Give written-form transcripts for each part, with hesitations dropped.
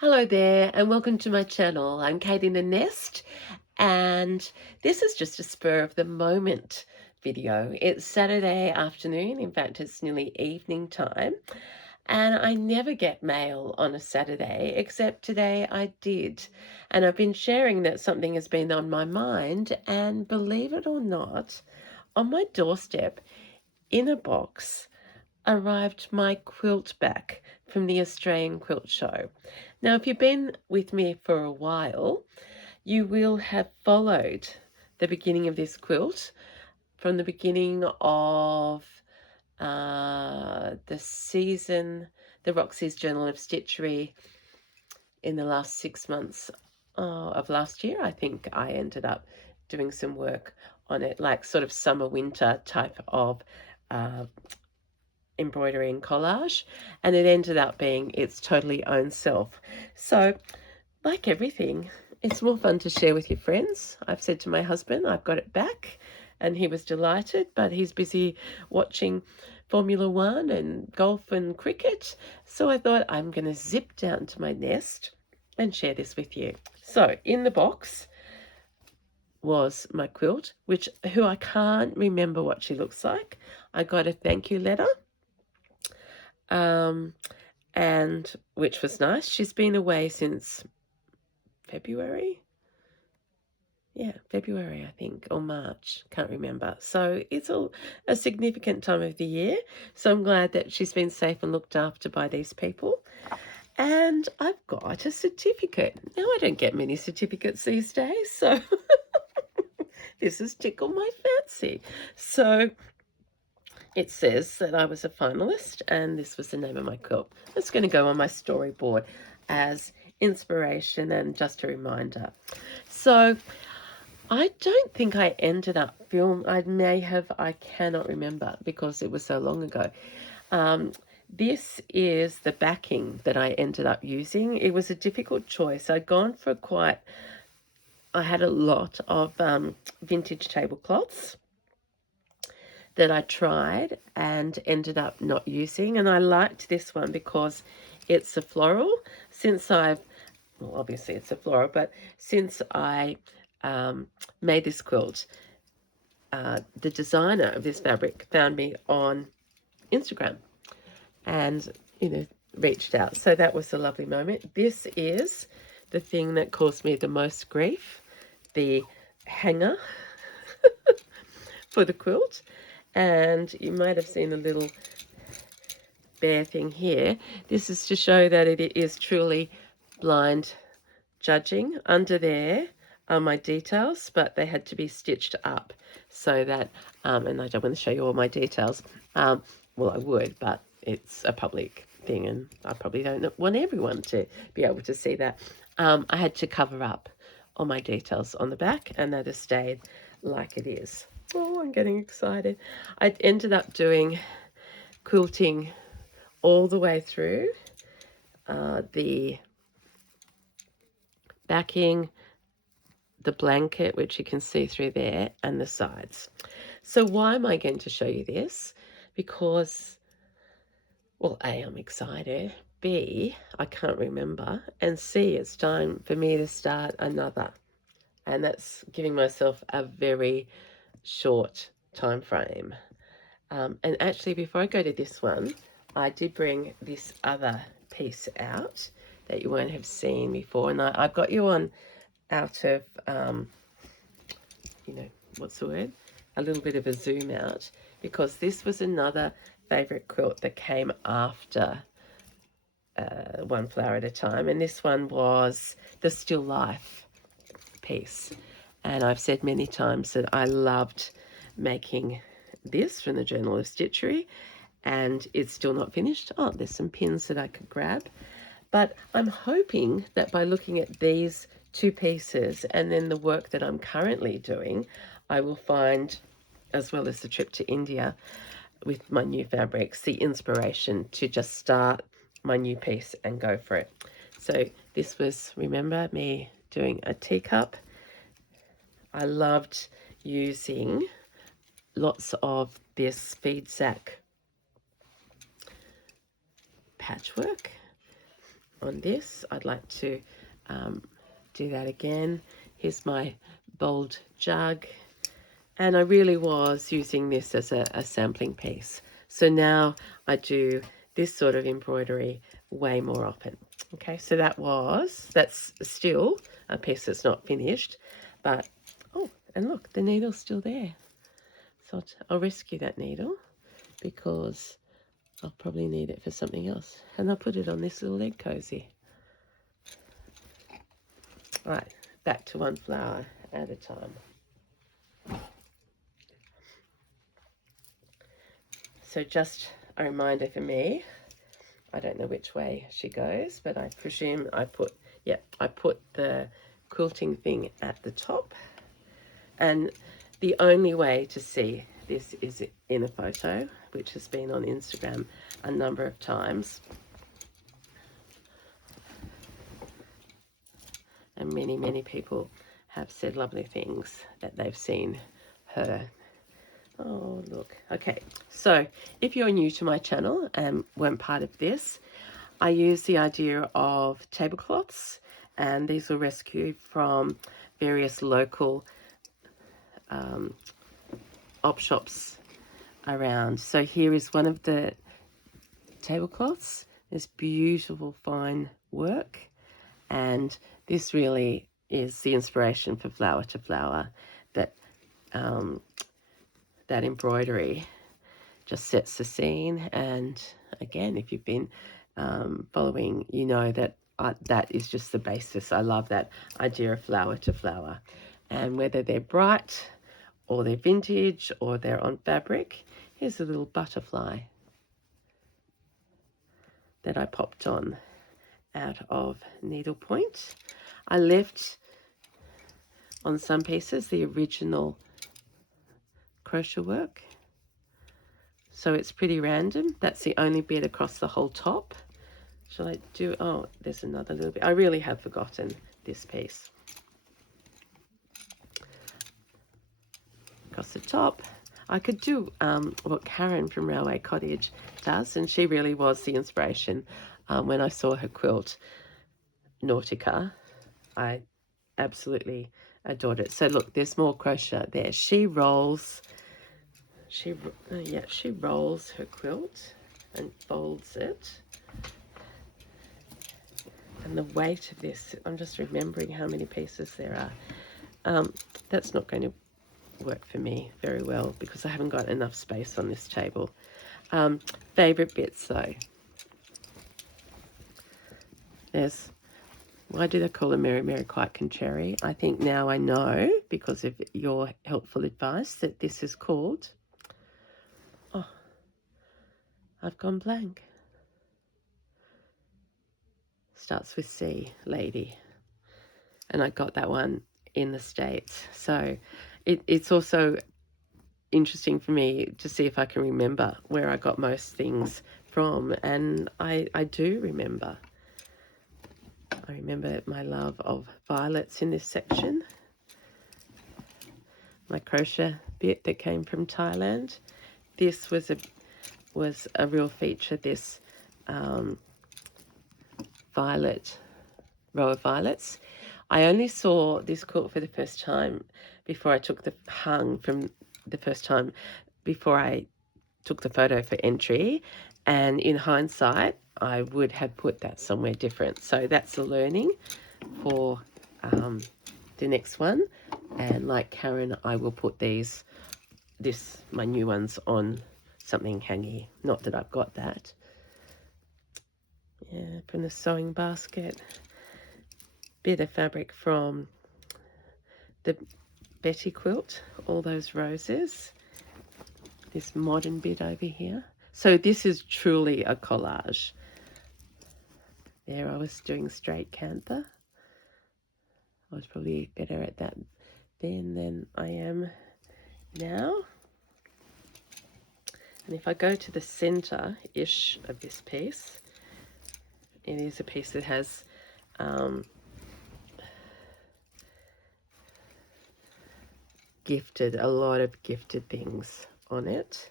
Hello there and welcome to my channel. I'm Kate in the Nest and this is just a spur of the moment video. It's Saturday afternoon, in fact it's nearly evening time, and I never get mail on a Saturday except today I did. And I've been sharing that something has been on my mind, and believe it or not, on my doorstep in a box arrived my quilt back from the Australian Quilt Show. Now, if you've been with me for a while, you will have followed the beginning of this quilt from the beginning of the season, the Roxy's Journal of Stitchery, in the last 6 months of last year. I think I ended up doing some work on it, like sort of summer winter type of uh, embroidery and collage, and it ended up being its totally own self. So, like everything, it's more fun to share with your friends. I've said to my husband I've got it back, and he was delighted, but he's busy watching Formula One and golf and cricket. So I thought I'm going to zip down to my nest and share this with you. So in the box was my quilt, who I can't remember what she looks like. I got a thank you letter, and which was nice. She's been away since February. Yeah, February, I think, or March, can't remember. So it's a significant time of the year. So I'm glad that she's been safe and looked after by these people. And I've got a certificate. Now, I don't get many certificates these days, so this has tickled my fancy. So it says that I was a finalist, and this was the name of my quilt. It's going to go on my storyboard as inspiration and just a reminder. So I don't think I ended up I may have, I cannot remember because it was so long ago. This is the backing that I ended up using. It was a difficult choice. I had a lot of vintage tablecloths that I tried and ended up not using. And I liked this one because it's a floral. Well, obviously it's a floral, but since I made this quilt, the designer of this fabric found me on Instagram and, reached out. So that was a lovely moment. This is the thing that caused me the most grief, the hanger for the quilt. And you might have seen a little bare thing here. This is to show that it is truly blind judging. Under there are my details, but they had to be stitched up so that, and I don't want to show you all my details. Well, I would, but it's a public thing and I probably don't want everyone to be able to see that. I had to cover up all my details on the back, and that has stayed like it is. Oh, I'm getting excited. I ended up doing quilting all the way through the backing, the blanket, which you can see through there, and the sides. So why am I going to show you this? Because, well, A, I'm excited. B, I can't remember. And C, it's time for me to start another. And that's giving myself a very short time frame. And actually, before I go to this one, I did bring this other piece out that you won't have seen before. And I've got you on out of, what's the word? A little bit of a zoom out, because this was another favourite quilt that came after One Flower at a Time. And this one was the Still Life piece. And I've said many times that I loved making this from the Journal of Stitchery, and it's still not finished. Oh, there's some pins that I could grab. But I'm hoping that by looking at these two pieces and then the work that I'm currently doing, I will find, as well as the trip to India with my new fabrics, the inspiration to just start my new piece and go for it. So this was, remember me doing a teacup. I loved using lots of this bead sack patchwork. on this. I'd like to do that again. Here's my bold jug, and I really was using this as a sampling piece. So now I do this sort of embroidery way more often. Okay, so that's still a piece that's not finished, but oh, and look, the needle's still there. So I'll rescue that needle because I'll probably need it for something else. And I'll put it on this little egg cozy. All right, back to one flower at a time. So just a reminder for me, I don't know which way she goes, but I presume I put the quilting thing at the top. And the only way to see this is in a photo, which has been on Instagram a number of times. And many, many people have said lovely things that they've seen her. Oh, look. Okay, so if you're new to my channel and weren't part of this, I use the idea of tablecloths, and these were rescued from various local op shops around. So here is one of the tablecloths. There's beautiful fine work, and this really is the inspiration for Flower to Flower. That embroidery just sets the scene. And again, if you've been following, you know that that is just the basis. I love that idea of Flower to Flower, and whether they're bright or they're vintage or they're on fabric. Here's a little butterfly that I popped on out of needlepoint. I left on some pieces the original crochet work, so it's pretty random. That's the only bit across the whole top. Shall I do, oh, there's another little bit. I really have forgotten this piece. Across the top. I could do what Karen from Railway Cottage does, and she really was the inspiration. When I saw her quilt, Nautica, I absolutely adored it. So look, there's more crochet there. She rolls her quilt and folds it. And the weight of this, I'm just remembering how many pieces there are. That's not going to work for me very well because I haven't got enough space on this table. Favorite bits though. There's, why do they call her Mary Mary Quite Cherry? I think now I know because of your helpful advice that this is called, oh, I've gone blank. Starts with C, lady. And I got that one in the States. So it's also interesting for me to see if I can remember where I got most things from. And I do remember. I remember my love of violets in this section. My crochet bit that came from Thailand. This was a real feature, this violet, row of violets. I only saw this quilt for the first time before I took the before I took the photo for entry, and in hindsight I would have put that somewhere different. So that's a learning for the next one. And like Karen, I will put my new ones on something hangy. Not that I've got that. Yeah, from the sewing basket. Bit of fabric from the Betty quilt, all those roses. This modern bit over here. So this is truly a collage. There I was doing straight canther. I was probably better at that then than I am now. And if I go to the center-ish of this piece, it is a piece that has a lot of gifted things on it.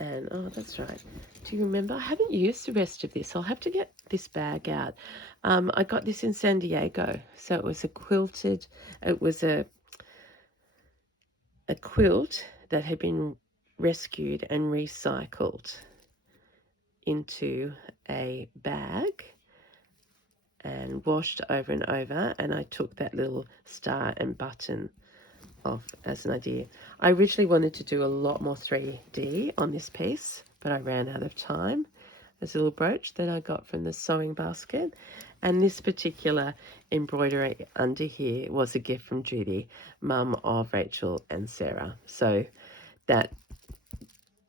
And, oh, that's right. Do you remember? I haven't used the rest of this. I'll have to get this bag out. I got this in San Diego. So it was a quilted, it was a quilt that had been rescued and recycled into a bag and washed over and over, and I took that little star and button off as an idea. I originally wanted to do a lot more 3D on this piece, but I ran out of time. There's a little brooch that I got from the sewing basket, and this particular embroidery under here was a gift from Judy, mum of Rachel and Sarah. So that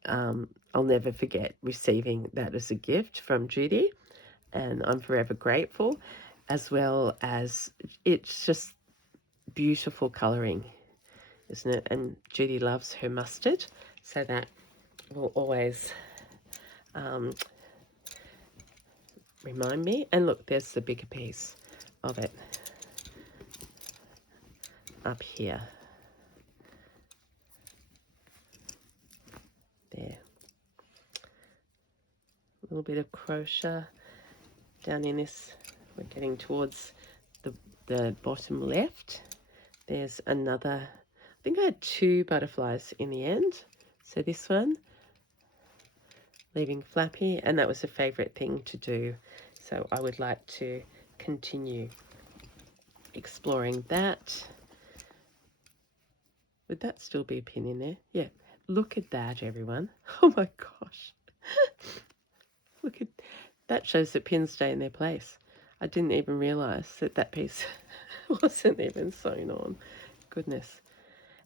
I'll never forget receiving that as a gift from Judy, and I'm forever grateful, as well as it's just beautiful colouring, isn't it? And Judy loves her mustard, so that will always remind me. And look, there's the bigger piece of it up here. There. A little bit of crochet down in this. We're getting towards the bottom left. There's another, I think I had 2 butterflies in the end. So this one, leaving flappy, and that was a favourite thing to do. So I would like to continue exploring that. Would that still be a pin in there? Yeah. Look at that, everyone. Oh my gosh. Look at that, shows that pins stay in their place. I didn't even realise that that piece wasn't even sewn on. Goodness.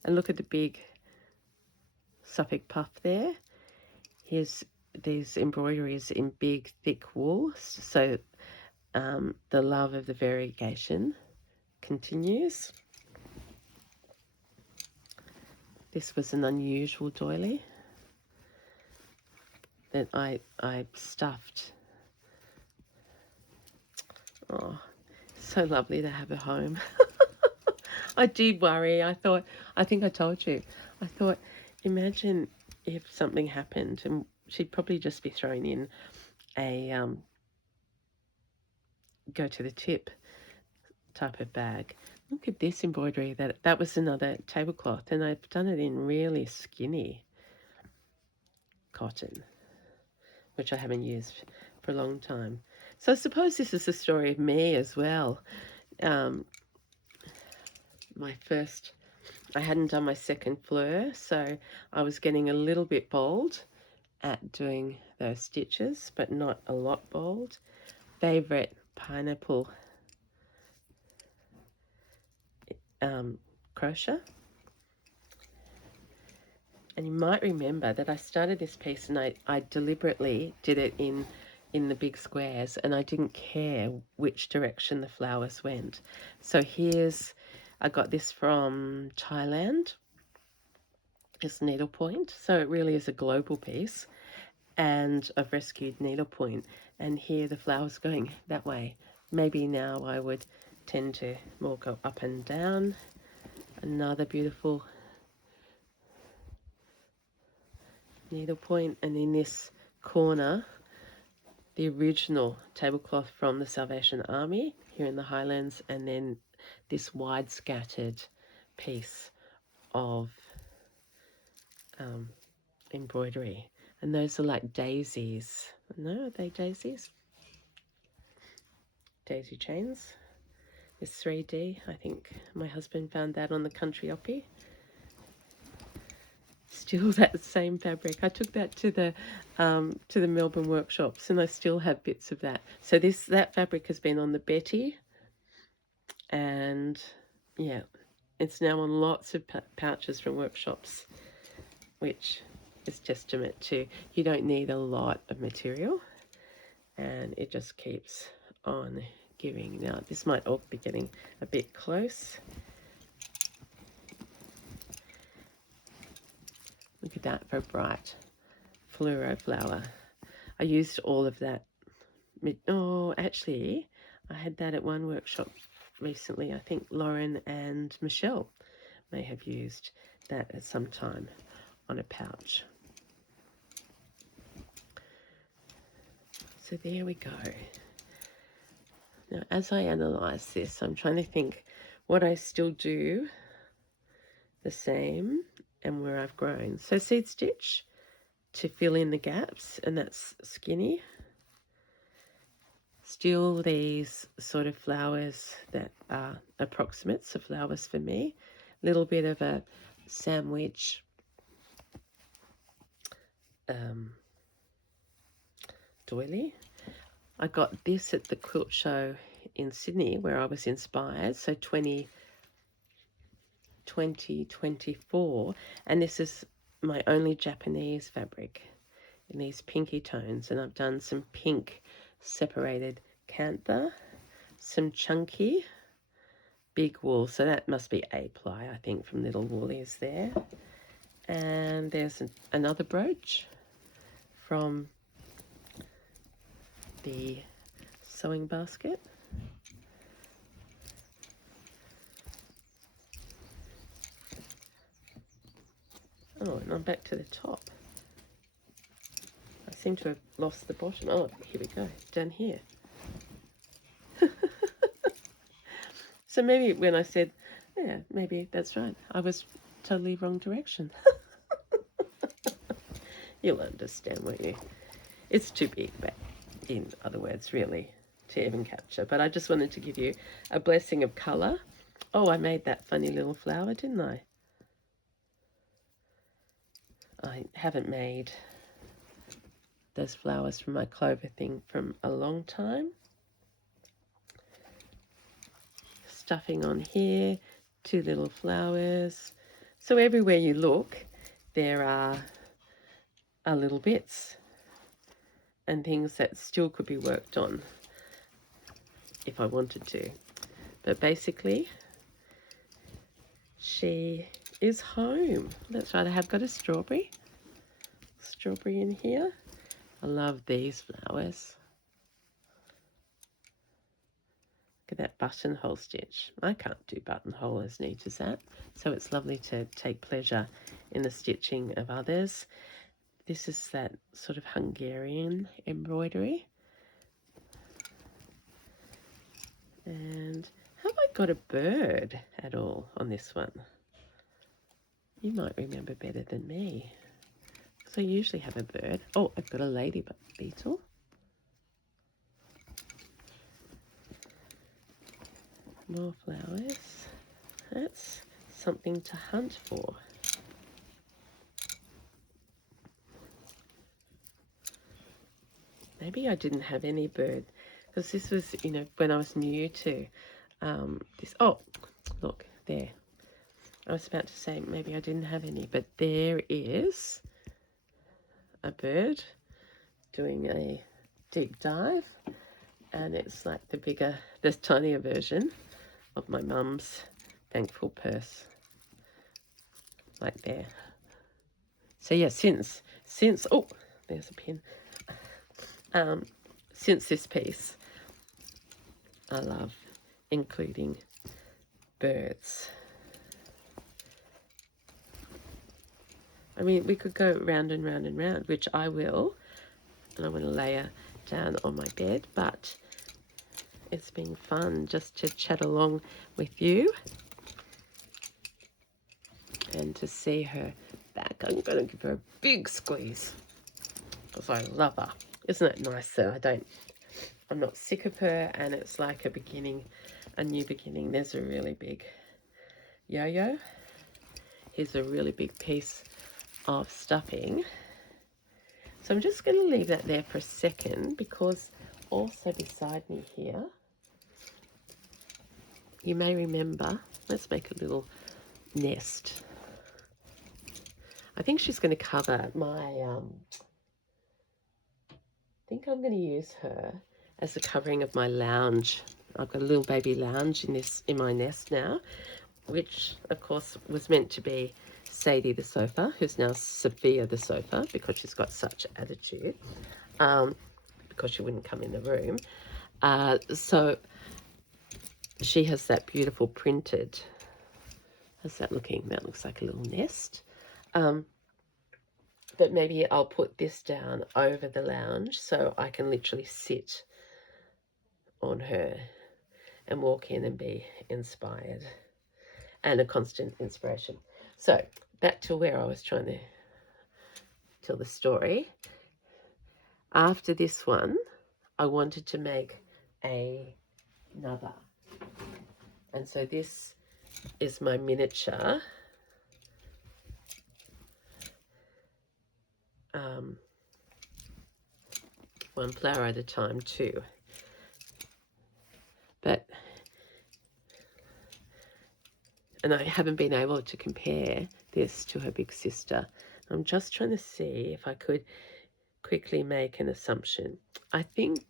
And look at the big Suffolk puff there. Here's these embroideries in big, thick wool. So the love of the variegation continues. This was an unusual doily that I stuffed. Oh, so lovely to have a home. I did worry. I think I told you. I thought, imagine if something happened, and she'd probably just be thrown in a go to the tip type of bag. Look at this embroidery. That was another tablecloth, and I've done it in really skinny cotton, which I haven't used for a long time. So I suppose this is the story of me as well. I hadn't done my second fleur, so I was getting a little bit bold at doing those stitches, but not a lot bold. Favorite pineapple crochet. And you might remember that I started this piece and I deliberately did it in the big squares, and I didn't care which direction the flowers went. So I got this from Thailand, this needlepoint. So it really is a global piece, and I've rescued needlepoint. And here the flowers going that way. Maybe now I would tend to more go up and down. Another beautiful needlepoint, and in this corner, the original tablecloth from the Salvation Army here in the Highlands, and then this wide scattered piece of embroidery. And those are like daisies. No, are they daisies? Daisy chains. It's 3D. I think my husband found that on the Country Oppie. Still that same fabric. I took that to the Melbourne workshops, and I still have bits of that. So that fabric has been on the Betty, and yeah, it's now on lots of pouches from workshops, which is testament to you don't need a lot of material, and it just keeps on giving. Now this might all be getting a bit close. Look at that for a bright fluoro flower. I used all of that. Oh, actually, I had that at one workshop recently. I think Lauren and Michelle may have used that at some time on a pouch. So there we go. Now, as I analyse this, I'm trying to think what I still do the same and where I've grown. So seed stitch to fill in the gaps, and that's skinny. Still these sort of flowers that are approximates of flowers for me. Little bit of a sandwich doily. I got this at the quilt show in Sydney where I was inspired, so 2024, and this is my only Japanese fabric in these pinky tones, and I've done some pink separated cantha, some chunky big wool, so that must be A-ply, I think, from Little Woolies there. And there's another brooch from the sewing basket. Oh, and I'm back to the top. I seem to have lost the bottom. Oh, here we go, down here. So maybe when I said, yeah, maybe that's right, I was totally wrong direction. You'll understand, won't you? It's too big, but in other words, really, to even capture. But I just wanted to give you a blessing of colour. Oh, I made that funny little flower, didn't I? I haven't made those flowers from my clover thing from a long time. Stuffing on here, 2 little flowers. So everywhere you look, there are little bits and things that still could be worked on if I wanted to. But basically, she is home. That's right, I have got a strawberry in here. I love these flowers. Look at that buttonhole stitch. I can't do buttonhole as neat as that, so it's lovely to take pleasure in the stitching of others. This is that sort of Hungarian embroidery. And have I got a bird at all on this one? You might remember better than me, because I usually have a bird. Oh, I've got a ladybug beetle. More flowers. That's something to hunt for. Maybe I didn't have any bird, because this was, you know, when I was new to this. Oh, look, there. I was about to say maybe I didn't have any, but there is a bird doing a deep dive, and it's like the tinier version of my mum's thankful purse, like there. So yeah, since oh, there's a pin. Since this piece, I love including birds. I mean, we could go round and round and round, which I will, and I'm going to lay her down on my bed, but it's been fun just to chat along with you and to see her back. I'm going to give her a big squeeze because I love her. Isn't it nice that I'm not sick of her, and it's like a new beginning. There's a really big yo-yo. Here's a really big piece of stuffing. So I'm just going to leave that there for a second, because also beside me here, you may remember, let's make a little nest. I think she's going to cover my, I think I'm going to use her as the covering of my lounge. I've got a little baby lounge in my nest now, which of course was meant to be Sadie the sofa, who's now Sophia the sofa, because she's got such attitude, because she wouldn't come in the room. So she has that beautiful printed, how's that looking? That looks like a little nest. But maybe I'll put this down over the lounge so I can literally sit on her and walk in and be inspired, and a constant inspiration. So back to where I was trying to tell the story. After this one, I wanted to make another. And so this is my miniature one flower at a time too. And I haven't been able to compare this to her big sister. I'm just trying to see if I could quickly make an assumption. I think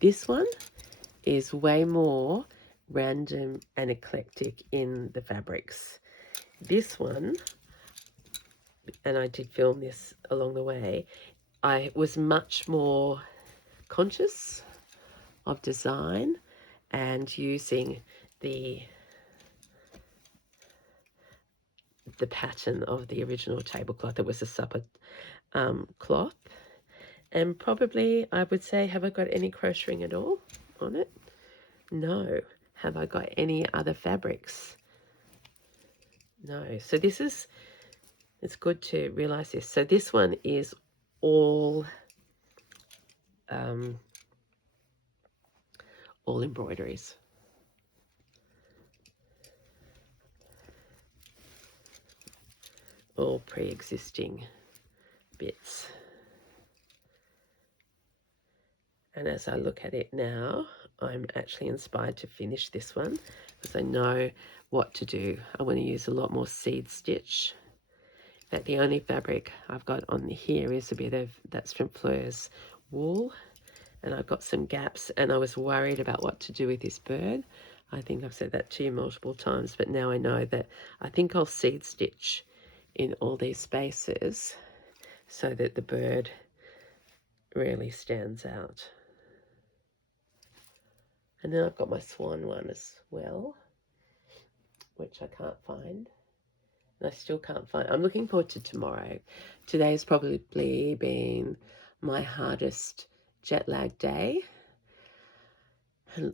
this one is way more random and eclectic in the fabrics. This one, and I did film this along the way, I was much more conscious of design and using the pattern of the original tablecloth. It was a supper cloth. And probably I would say, have I got any crocheting at all on it? No. Have I got any other fabrics? No. So this is, it's good to realize this. So this one is all embroideries. All pre-existing bits. And as I look at it now, I'm actually inspired to finish this one because I know what to do. I want to use a lot more seed stitch. In fact, the only fabric I've got on here is a bit of, that's from Fleur's wool. And I've got some gaps, and I was worried about what to do with this bird. I think I've said that to you multiple times, but now I know that I think I'll seed stitch in all these spaces so that the bird really stands out. And then I've got my swan one as well, which I can't find. And I still can't find. I'm looking forward to tomorrow. Today's probably been my hardest jet lag day,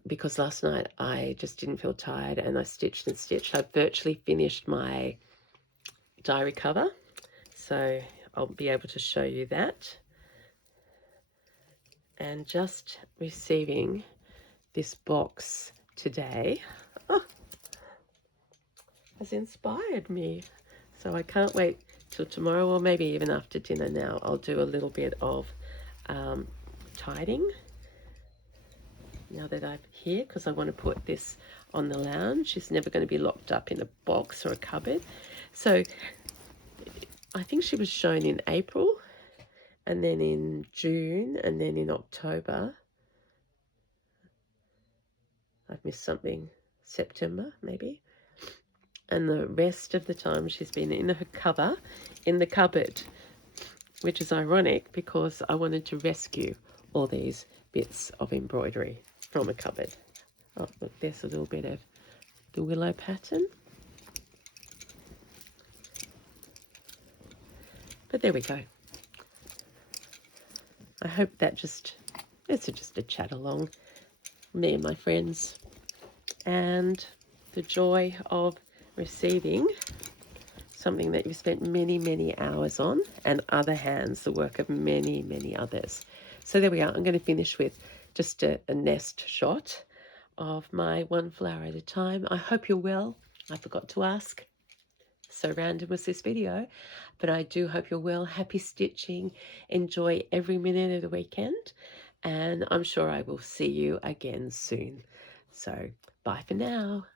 because last night I just didn't feel tired and I stitched and stitched. I've virtually finished my diary cover, so I'll be able to show you that. And just receiving this box today has inspired me. So I can't wait till tomorrow, or maybe even after dinner now. I'll do a little bit of tidying now that I'm here, because I want to put this on the lounge. It's never going to be locked up in a box or a cupboard. So I think she was shown in April, and then in June, and then in October. I've missed something. September, maybe. And the rest of the time she's been in her cover, in the cupboard, which is ironic because I wanted to rescue all these bits of embroidery from a cupboard. Oh, look, there's a little bit of the willow pattern. But there we go. I hope that it's just a chat along, me and my friends, and the joy of receiving something that you've spent many, many hours on, and other hands, the work of many, many others. So there we are. I'm going to finish with just a nest shot of my one flower at a time. I hope you're well. I forgot to ask. So random was this video, but I do hope you're well. Happy stitching. Enjoy every minute of the weekend, and I'm sure I will see you again soon. So bye for now.